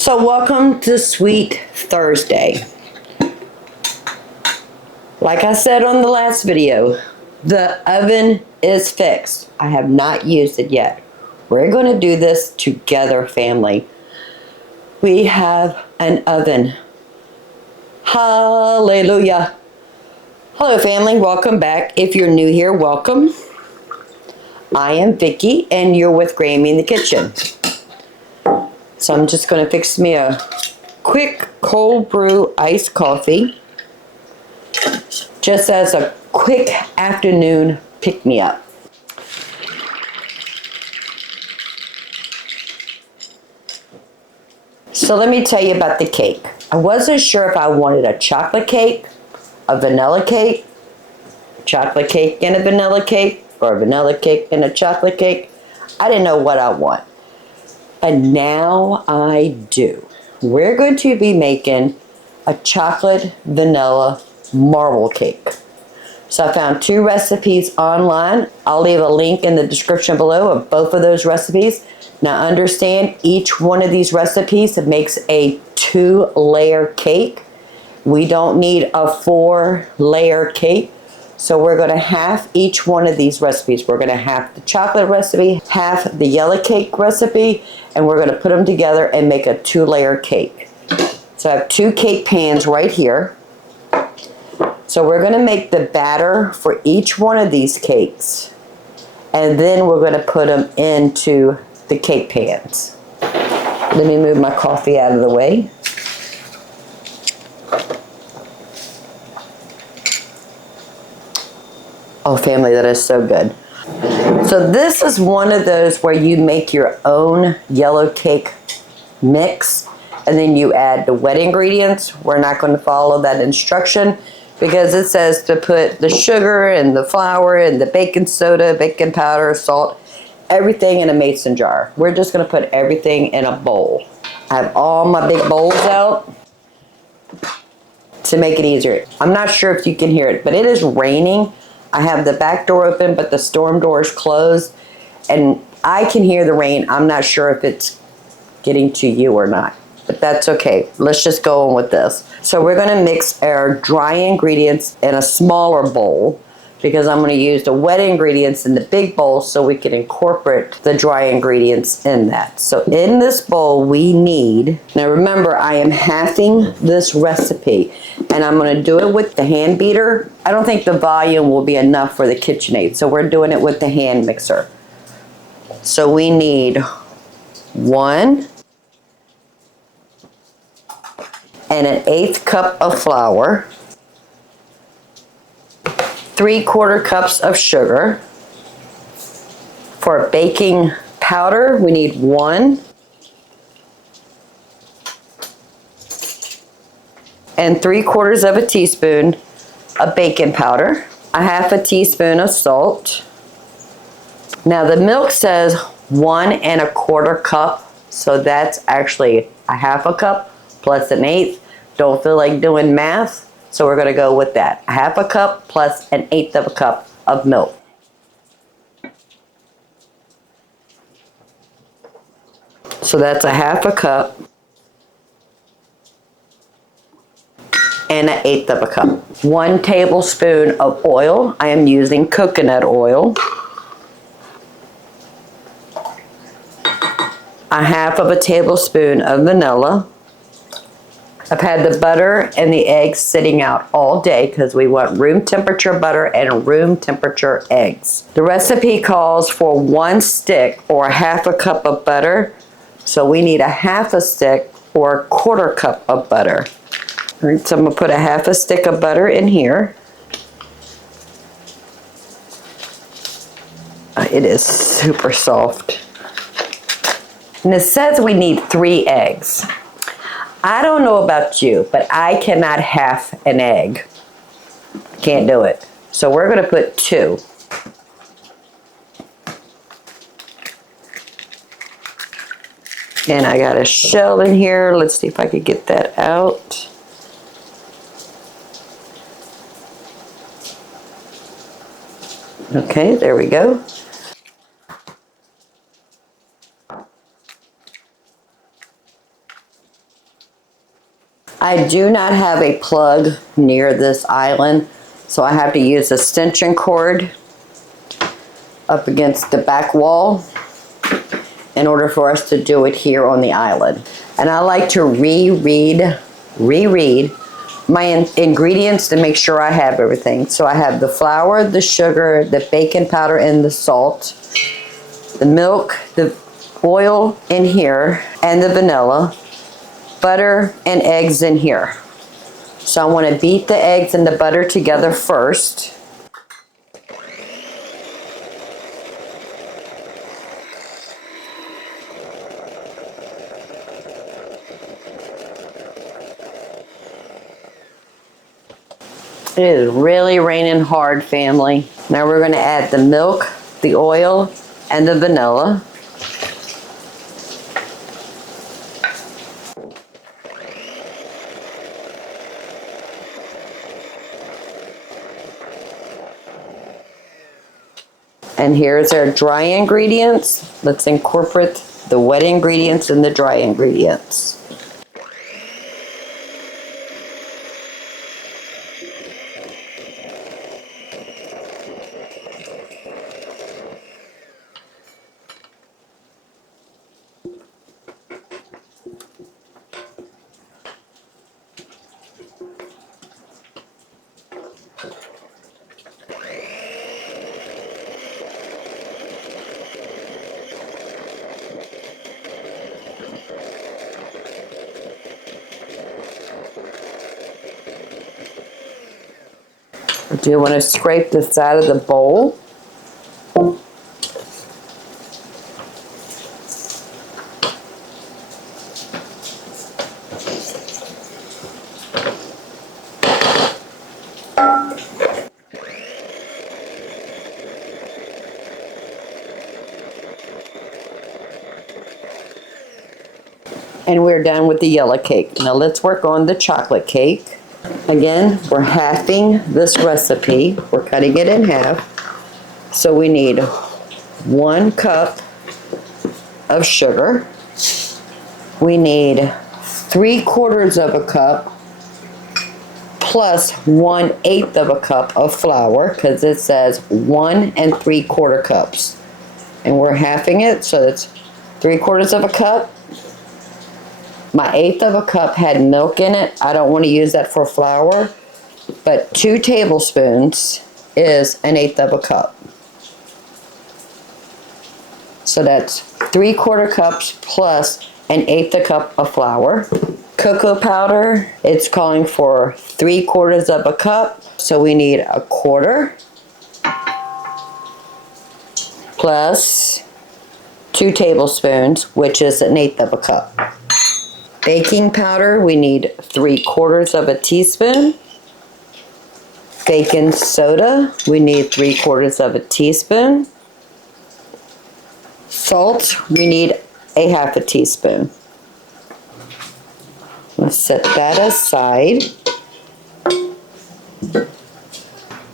So welcome to Sweet Thursday. Like I said on the last video, the oven is fixed. I have not used it yet. We're going to do this together, family. We have an oven. Hallelujah. Hello, family. Welcome back. If you're new here, welcome. I am Vicki, and you're with Grammy in the Kitchen. So I'm just going to fix me a quick cold brew iced coffee, just as a quick afternoon pick-me-up. So let me tell you about the cake. I wasn't sure if I wanted a chocolate cake, a vanilla cake, chocolate cake and a vanilla cake, or a vanilla cake and a chocolate cake. I didn't know what I want. And now I do. We're going to be making a chocolate vanilla marble cake. So I found 2 recipes online. I'll leave a link in the description below of both of those recipes. Now understand, each one of these recipes makes a 2-layer cake. We don't need a 4-layer cake. So we're going to half each one of these recipes. We're going to half the chocolate recipe, half the yellow cake recipe, and we're going to put them together and make a 2-layer cake. So I have 2 cake pans right here. So we're going to make the batter for each one of these cakes, and then we're going to put them into the cake pans. Let me move my coffee out of the way. Oh, family, that is so good. So this is one of those where you make your own yellow cake mix, and then you add the wet ingredients. We're not going to follow that instruction because it says to put the sugar and the flour and the baking soda, baking powder, salt, everything in a mason jar. We're just going to put everything in a bowl. I have all my big bowls out to make it easier. I'm not sure if you can hear it, but it is raining. I have the back door open, but the storm door is closed, and I can hear the rain. I'm not sure if it's getting to you or not, but that's okay. Let's just go on with this. So we're going to mix our dry ingredients in a smaller bowl because I'm going to use the wet ingredients in the big bowl so we can incorporate the dry ingredients in that. So in this bowl we need, now remember I am halving this recipe and I'm going to do it with the hand beater. I don't think the volume will be enough for the KitchenAid, so we're doing it with the hand mixer. So we need 1 1/8 cup of flour, 3/4 cups of sugar. For baking powder, we need 1 3/4 teaspoon of baking powder, 1/2 teaspoon of salt. Now the milk says 1 1/4 cup, so that's actually 1/2 cup plus 1/8. Don't feel like doing math, so we're going to go with that. 1/2 cup plus 1/8 cup of milk. So that's 1/2 cup and 1/8 cup. 1 tablespoon of oil. I am using coconut oil. 1/2 tablespoon of vanilla. I've had the butter and the eggs sitting out all day because we want room temperature butter and room temperature eggs. The recipe calls for 1 stick or 1/2 cup of butter, so we need 1/2 stick or 1/4 cup of butter. All right, so I'm going to put 1/2 stick of butter in here. It is super soft. And it says we need 3 eggs. I don't know about you, but I cannot half an egg. Can't do it. So we're going to put 2. And I got a shell in here. Let's see if I could get that out. Okay, there we go. I do not have a plug near this island, so I have to use a extension cord up against the back wall in order for us to do it here on the island. And I like to reread my ingredients to make sure I have everything. So I have the flour, the sugar, the baking powder, and the salt, the milk, the oil in here, and the vanilla, butter, and eggs in here. So I want to beat the eggs and the butter together first. It is really raining hard, family. Now we're going to add the milk, the oil, and the vanilla. And here's our dry ingredients. Let's incorporate the wet ingredients and the dry ingredients. Do you want to scrape the side of the bowl? And we're done with the yellow cake. Now let's work on the chocolate cake. Again, we're halving this recipe. We're cutting it in half. So we need 1 cup of sugar. We need 3/4 of a cup plus 1/8 of a cup of flour, because it says 1 3/4 cups. And we're halving it, so it's 3/4 of a cup. My 1/8 of a cup had milk in it. I don't want to use that for flour, but 2 tablespoons is 1/8 of a cup. So that's 3/4 cups plus 1/8 a cup of flour. Cocoa powder, it's calling for 3/4 of a cup, so we need 1/4 plus 2 tablespoons, which is 1/8 of a cup. Baking powder, we need 3/4 of a teaspoon. Baking soda, we need 3/4 of a teaspoon. Salt, we need a 1/2 teaspoon. Let's set that aside.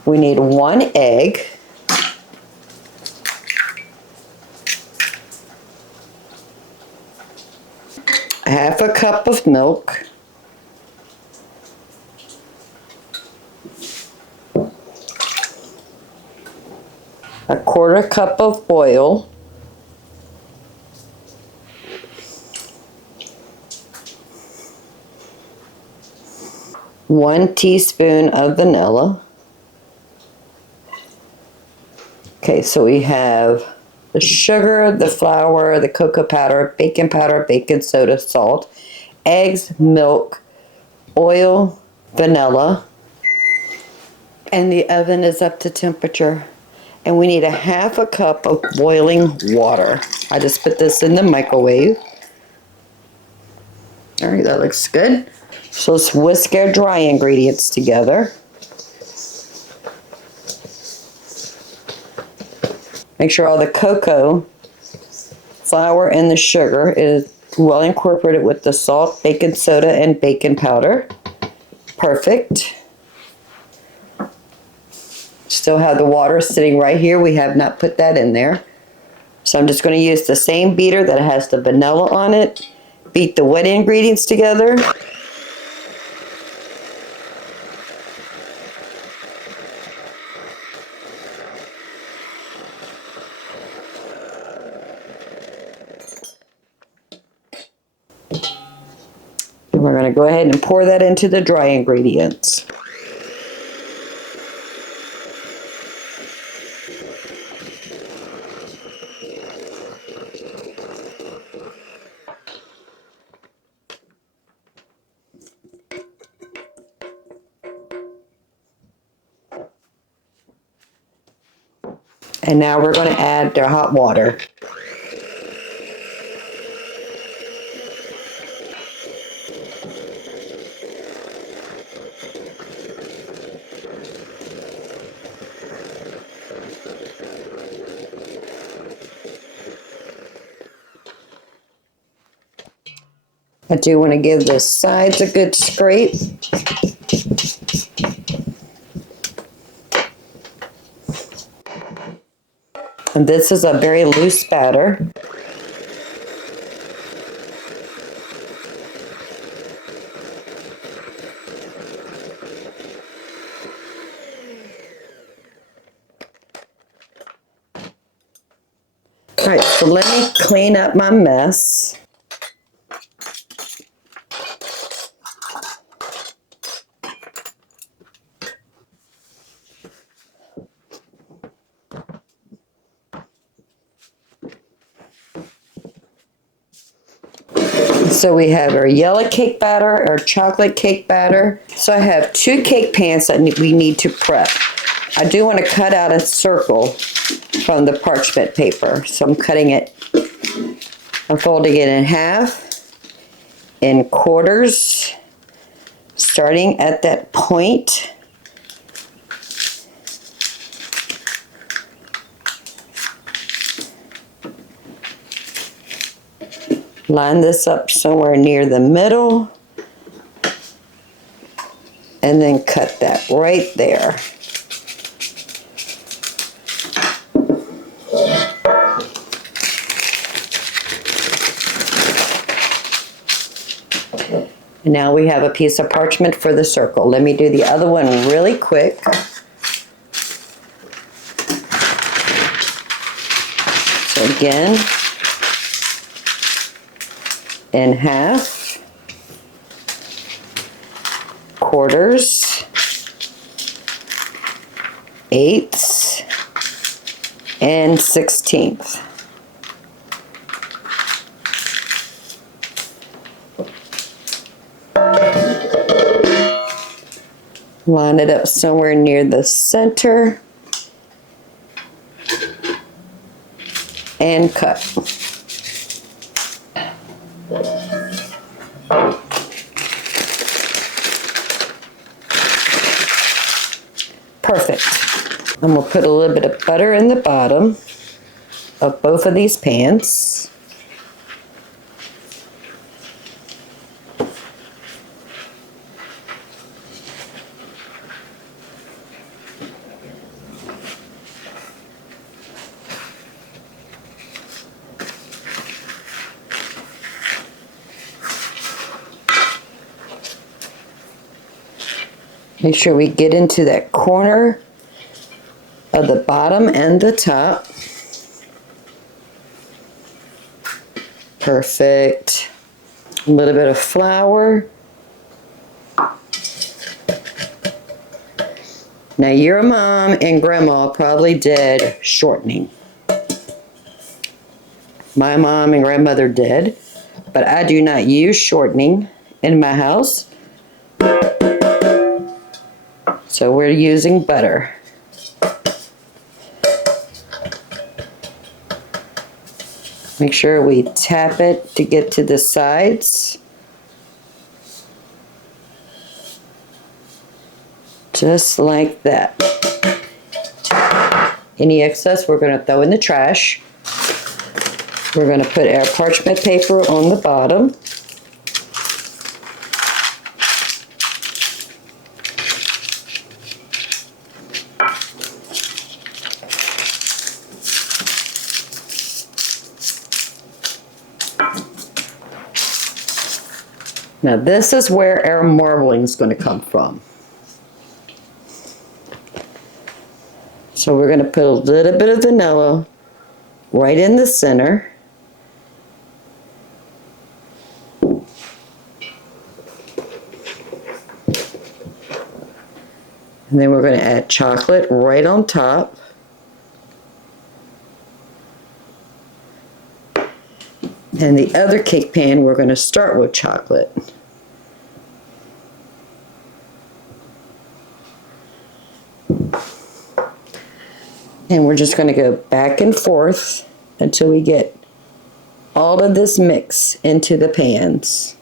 We need 1 egg. Half a cup of milk, a 1/4 cup of oil, one teaspoon of vanilla. Okay, so we have the sugar, the flour, the cocoa powder, baking soda, salt, eggs, milk, oil, vanilla, and the oven is up to temperature. And we need a 1/2 cup of boiling water. I just put this in the microwave. All right, that looks good. So let's whisk our dry ingredients together. Make sure all the cocoa, flour, and the sugar is well incorporated with the salt, baking soda, and baking powder. Perfect. Still have the water sitting right here. We have not put that in there. So I'm just going to use the same beater that has the vanilla on it. Beat the wet ingredients together. we're going to go ahead and pour that into the dry ingredients. And now we're going to add the hot water. I do want to give the sides a good scrape. And this is a very loose batter. All right, so let me clean up my mess. So we have our yellow cake batter, our chocolate cake batter. So I have 2 cake pans that we need to prep. I do want to cut out a circle from the parchment paper. So I'm cutting it, I'm folding it in half, in quarters, starting at that point. Line this up somewhere near the middle, and then cut that right there. And now we have a piece of parchment for the circle. Let me do the other one really quick. So again, in half, quarters, eighths, and 16th. Line it up somewhere near the center and cut. Perfect. I'm going to put a little bit of butter in the bottom of both of these pans. Make sure we get into that corner of the bottom and the top. Perfect. A little bit of flour. Now your mom and grandma probably did shortening. My mom and grandmother did, but I do not use shortening in my house. So we're using butter. Make sure we tap it to get to the sides. Just like that. Any excess we're going to throw in the trash. We're going to put our parchment paper on the bottom. Now this is where our marbling is going to come from. So we're going to put a little bit of vanilla right in the center. And then we're going to add chocolate right on top. And the other cake pan, we're going to start with chocolate. And we're just going to go back and forth until we get all of this mix into the pans.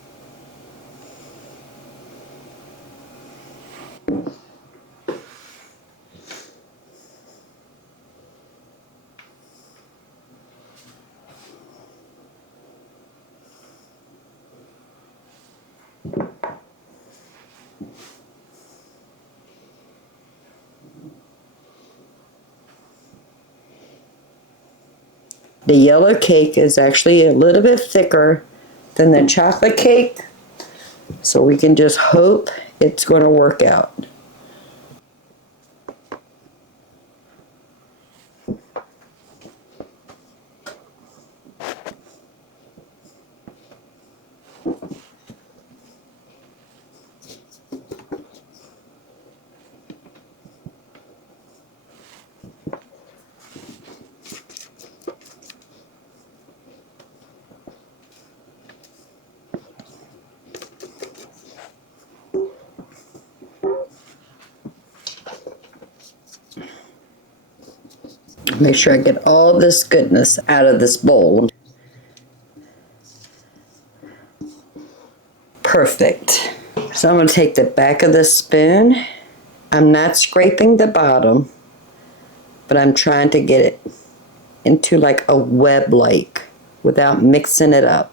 The yellow cake is actually a little bit thicker than the chocolate cake, so we can just hope it's going to work out. Make sure I get all this goodness out of this bowl. Perfect. So I'm going to take the back of the spoon. I'm not scraping the bottom, but I'm trying to get it into like a web-like without mixing it up.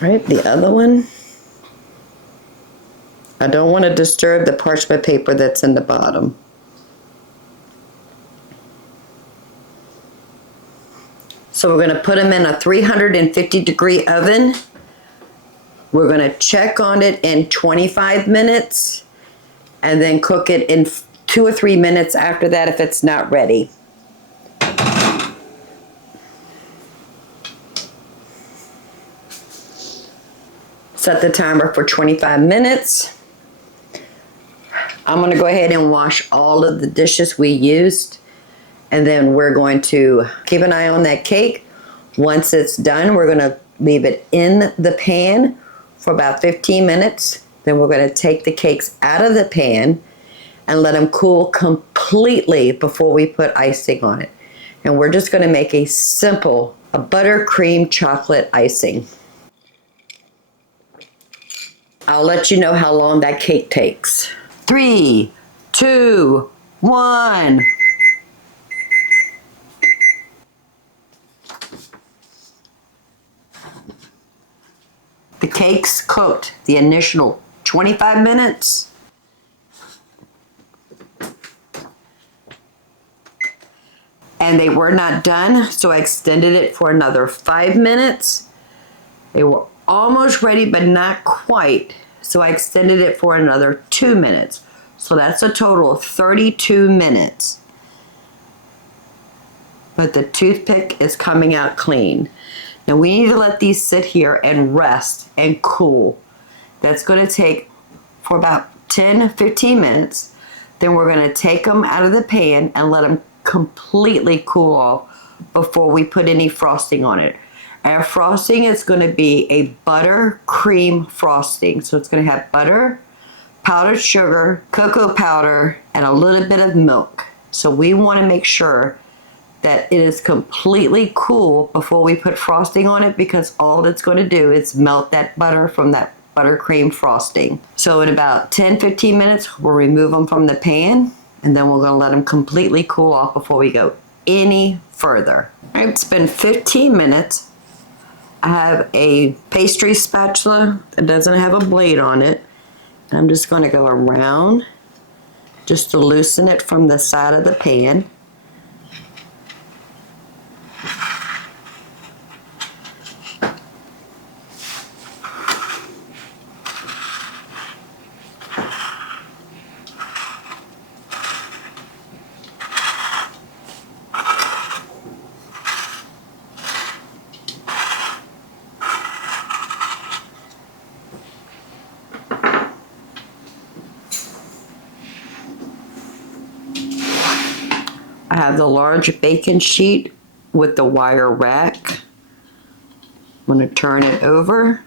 All right, the other one. I don't want to disturb the parchment paper that's in the bottom. So we're going to put them in a 350-degree oven. We're going to check on it in 25 minutes and then cook it in 2 or 3 minutes after that if it's not ready. Set the timer for 25 minutes. I'm going to go ahead and wash all of the dishes we used, and then we're going to keep an eye on that cake. Once it's done, we're going to leave it in the pan for about 15 minutes. Then we're going to take the cakes out of the pan and let them cool completely before we put icing on it. And we're just going to make a simple buttercream chocolate icing. I'll let you know how long that cake takes. 3, 2, 1. The cake's cooked the initial 25 minutes. And they were not done, so I extended it for another 5 minutes. They were almost ready, but not quite. So I extended it for another 2 minutes. So that's a total of 32 minutes. But the toothpick is coming out clean. Now we need to let these sit here and rest and cool. That's going to take for about 10-15 minutes. Then we're going to take them out of the pan and let them completely cool off before we put any frosting on it. Our frosting is going to be a butter cream frosting. So it's going to have butter, powdered sugar, cocoa powder, and a little bit of milk. So we want to make sure that it is completely cool before we put frosting on it, because all it's going to do is melt that butter from that buttercream frosting. So in about 10-15 minutes, we'll remove them from the pan, and then we're going to let them completely cool off before we go any further. All right, it's been 15 minutes. I have a pastry spatula that doesn't have a blade on it. I'm just going to go around just to loosen it from the side of the pan. have the large baking sheet with the wire rack. I'm going to turn it over.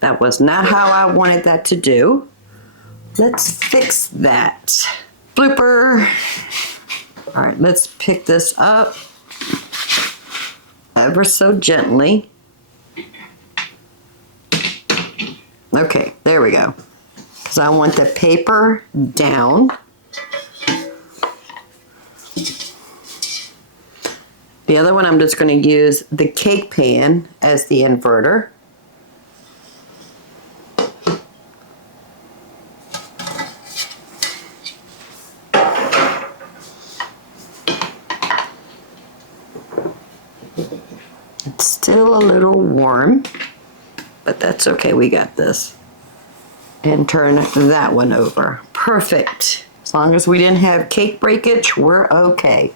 That was not how I wanted that to do. Let's fix that. Blooper. All right, let's pick this up ever so gently. Okay, there we go. So I want the paper down. The other one, I'm just going to use the cake pan as the inverter. It's still a little warm, but that's okay, we got this. And turn that one over. Perfect. As long as we didn't have cake breakage, we're okay.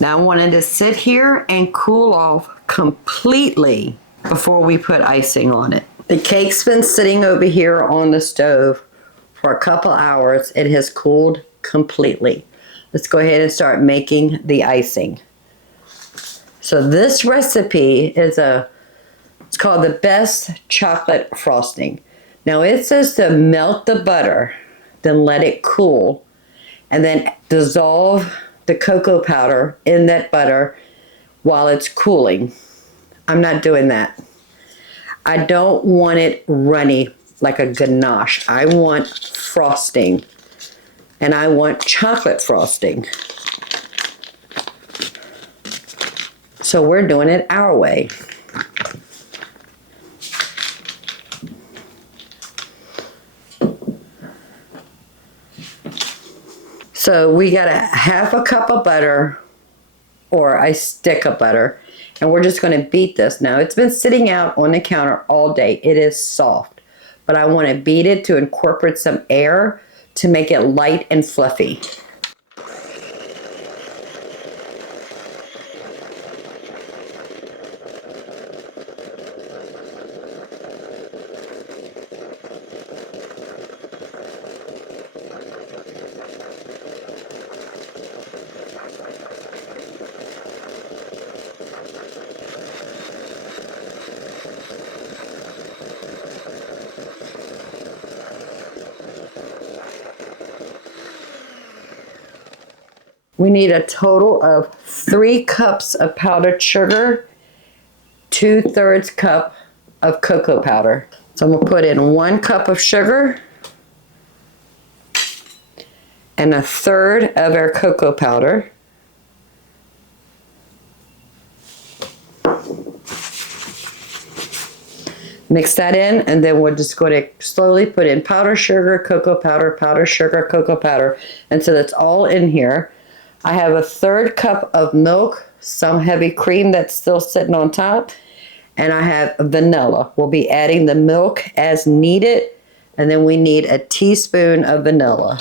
Now I wanted to sit here and cool off completely before we put icing on it. The cake's been sitting over here on the stove for a couple hours. It has cooled completely. Let's go ahead and start making the icing. So this recipe is it's called the best chocolate frosting. Now it says to melt the butter, then let it cool, and then dissolve the cocoa powder in that butter while it's cooling. I'm not doing that. I don't want it runny like a ganache. I want frosting, and I want chocolate frosting. So we're doing it our way. So we got a half a cup of butter or a stick of butter, and we're just going to beat this. Now it's been sitting out on the counter all day. It is soft, but I want to beat it to incorporate some air to make it light and fluffy. We need a total of 3 cups of powdered sugar, 2/3 cup of cocoa powder. So I'm going to put in 1 cup of sugar and 1/3 of our cocoa powder. Mix that in, and then we're just going to slowly put in powdered sugar, cocoa sugar, cocoa powder, until it's all in here. I have 1/3 cup of milk, some heavy cream that's still sitting on top, and I have vanilla. We'll be adding the milk as needed, and then we need a teaspoon of vanilla.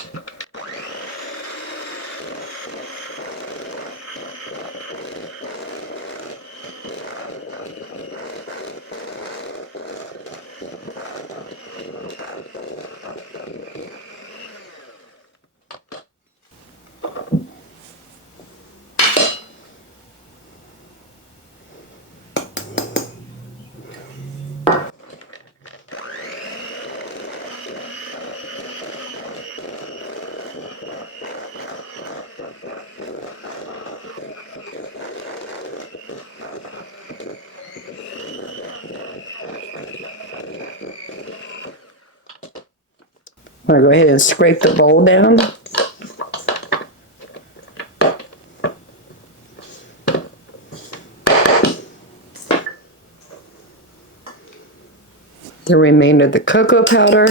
I'm going to go ahead and scrape the bowl down. The remainder of the cocoa powder.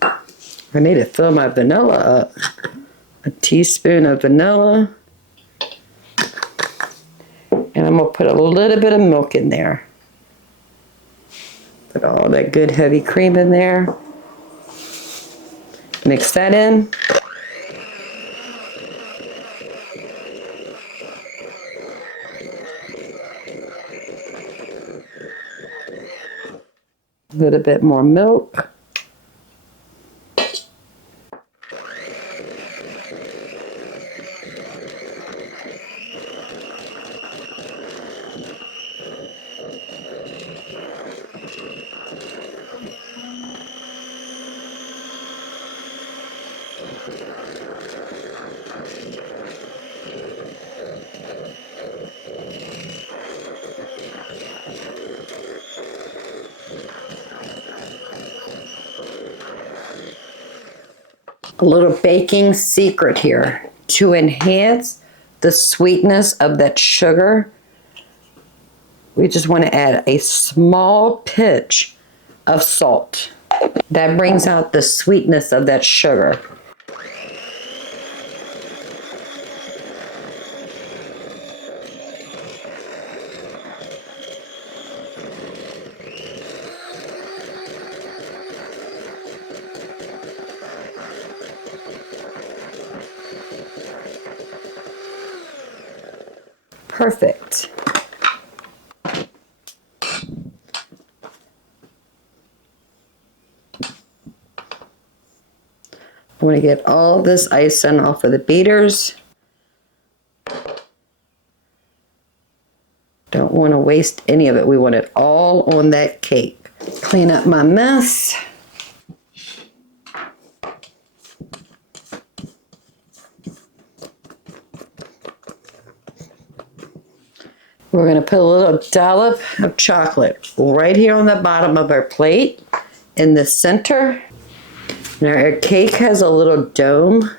I need to fill my vanilla up. A teaspoon of vanilla. And I'm going to put a little bit of milk in there. Put all that good heavy cream in there. Mix that in. A little bit more milk. A little baking secret here. To enhance the sweetness of that sugar, we just want to add a small pinch of salt. That brings out the sweetness of that sugar. Perfect. I want to get all this icing off of the beaters. Don't want to waste any of it. We want it all on that cake. Clean up my mess. We're going to put a little dollop of chocolate right here on the bottom of our plate in the center. Now our cake has a little dome.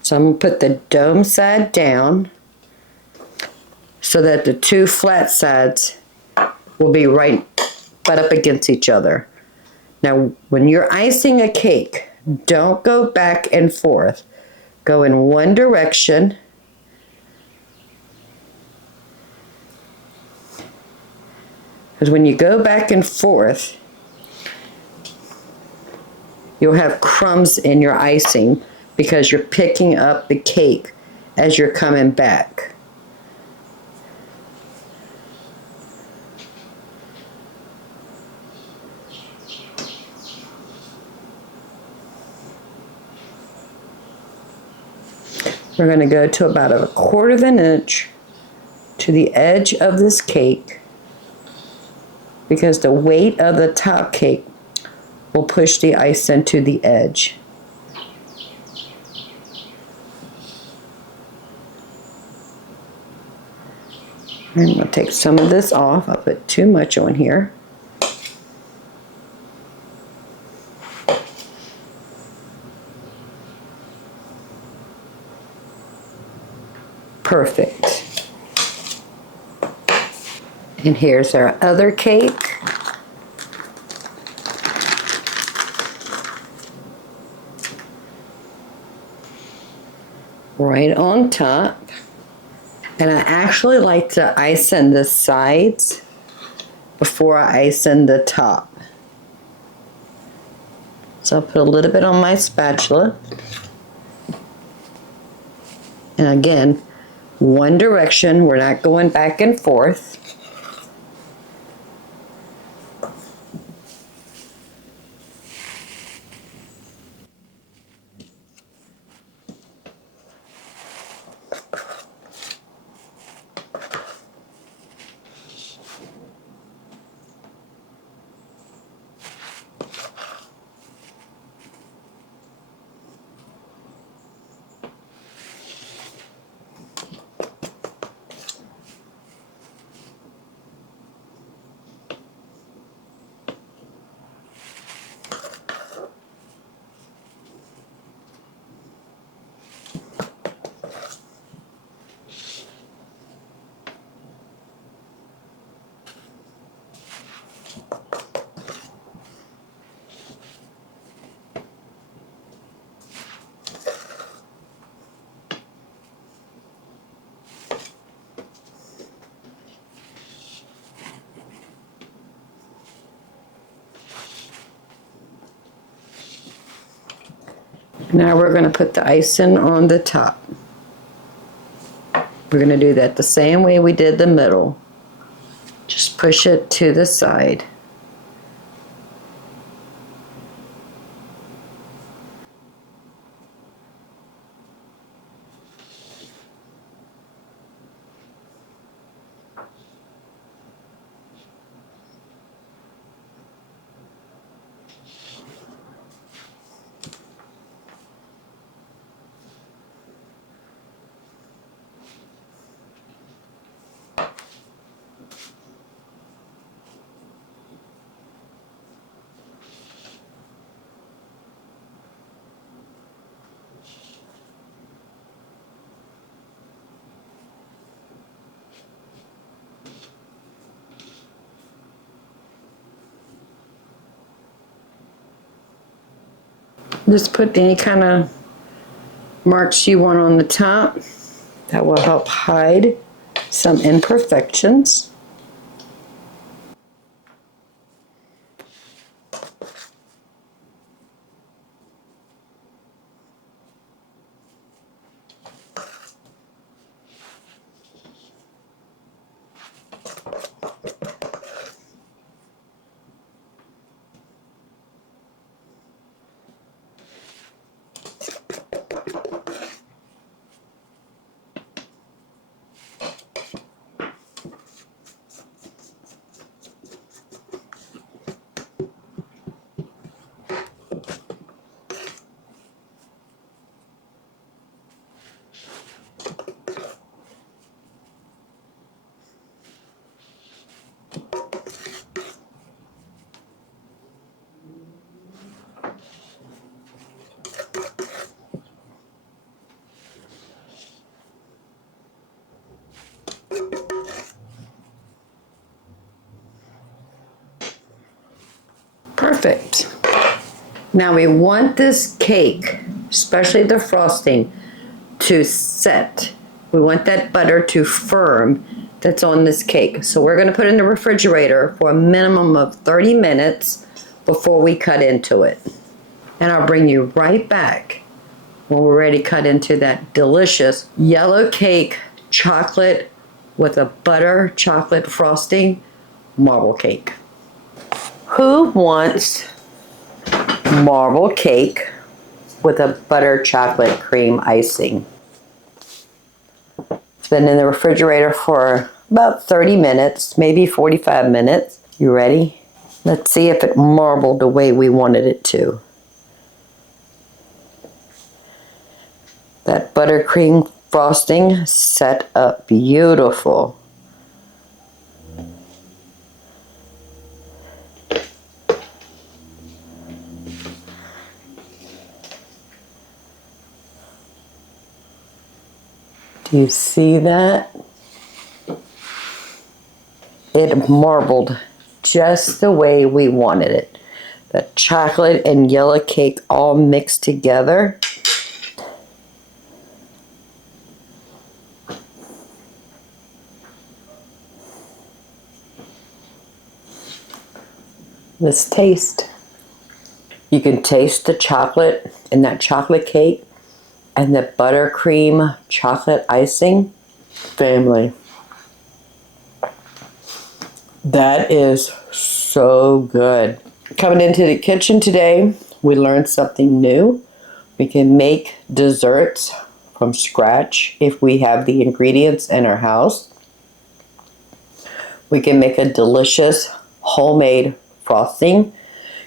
So I'm going to put the dome side down so that the two flat sides will be right butt up against each other. Now, when you're icing a cake, don't go back and forth. Go in one direction. Because when you go back and forth, you'll have crumbs in your icing because you're picking up the cake as you're coming back. We're going to go to about 1/4 of an inch to the edge of this cake because the weight of the top cake will push the ice into the edge. I'm going to take some of this off. I'll put too much on here. Perfect. And here's our other cake. Right on top. And I actually like to ice in the sides before I ice in the top. So I'll put a little bit on my spatula. And again, one direction, we're not going back and forth. Now we're going to put the icing on the top. We're going to do that the same way we did the middle. Just push it to the side. Just put any kind of marks you want on the top. That will help hide some imperfections. Perfect. Now we want this cake, especially the frosting, to set. We want that butter to firm that's on this cake. So we're going to put it in the refrigerator for a minimum of 30 minutes before we cut into it. And I'll bring you right back when we're ready to cut into that delicious yellow cake chocolate with a butter chocolate frosting marble cake. Who wants marble cake with a butter chocolate cream icing? It's been in the refrigerator for about 30 minutes, maybe 45 minutes. You ready? Let's see if it marbled the way we wanted it to. That buttercream frosting set up beautiful. Do you see that? It marbled just the way we wanted it. The chocolate and yellow cake all mixed together. Let's taste. You can taste the chocolate in that chocolate cake and the buttercream chocolate icing. Family, that is so good. Coming into the kitchen today, we learned something new. We can make desserts from scratch if we have the ingredients in our house. We can make a delicious homemade frosting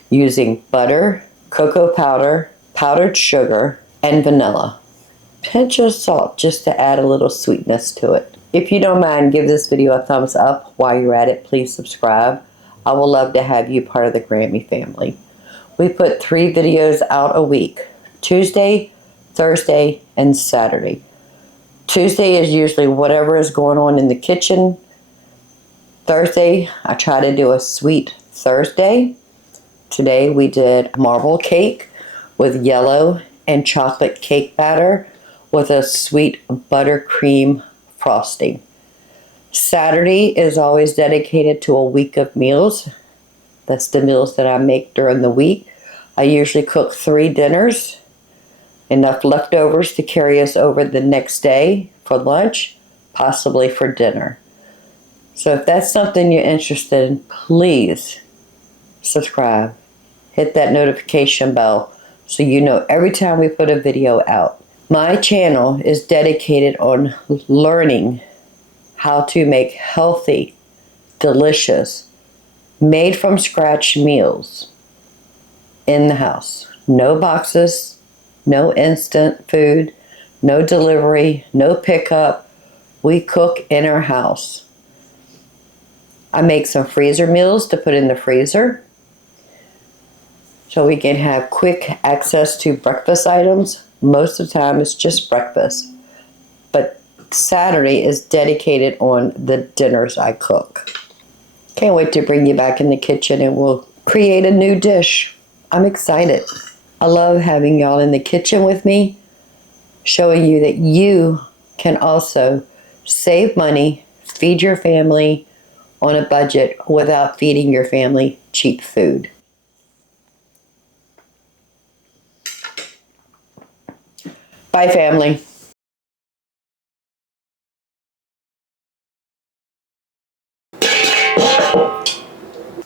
using butter, cocoa powder, powdered sugar, and vanilla. Pinch of salt just to add a little sweetness to it. If you don't mind, give this video a thumbs up. While you're at it, please subscribe. I would love to have you part of the Grammy family. We put 3 videos out a week: Tuesday, Thursday, and Saturday. Tuesday is usually whatever is going on in the kitchen. Thursday, I try to do a sweet Thursday. Today we did marble cake with yellow and chocolate cake batter with a sweet buttercream frosting. Saturday is always dedicated to a week of meals. That's the meals that I make during the week. I usually cook 3 dinners, enough leftovers to carry us over the next day for lunch, possibly for dinner. So if that's something you're interested in, please subscribe. Hit that notification bell so you know every time we put a video out. My channel is dedicated on learning how to make healthy, delicious, made from scratch meals in the house. No boxes, no instant food, no delivery, no pickup. We cook in our house. I make some freezer meals to put in the freezer so we can have quick access to breakfast items. Most of the time it's just breakfast. But Saturday is dedicated on the dinners I cook. Can't wait to bring you back in the kitchen and we'll create a new dish. I'm excited. I love having y'all in the kitchen with me, showing you that you can also save money, feed your family on a budget without feeding your family cheap food. Bye, family.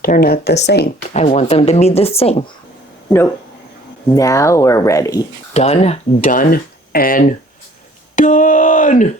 They're not the same. I want them to be the same. Nope. Now we're ready. Done, and done.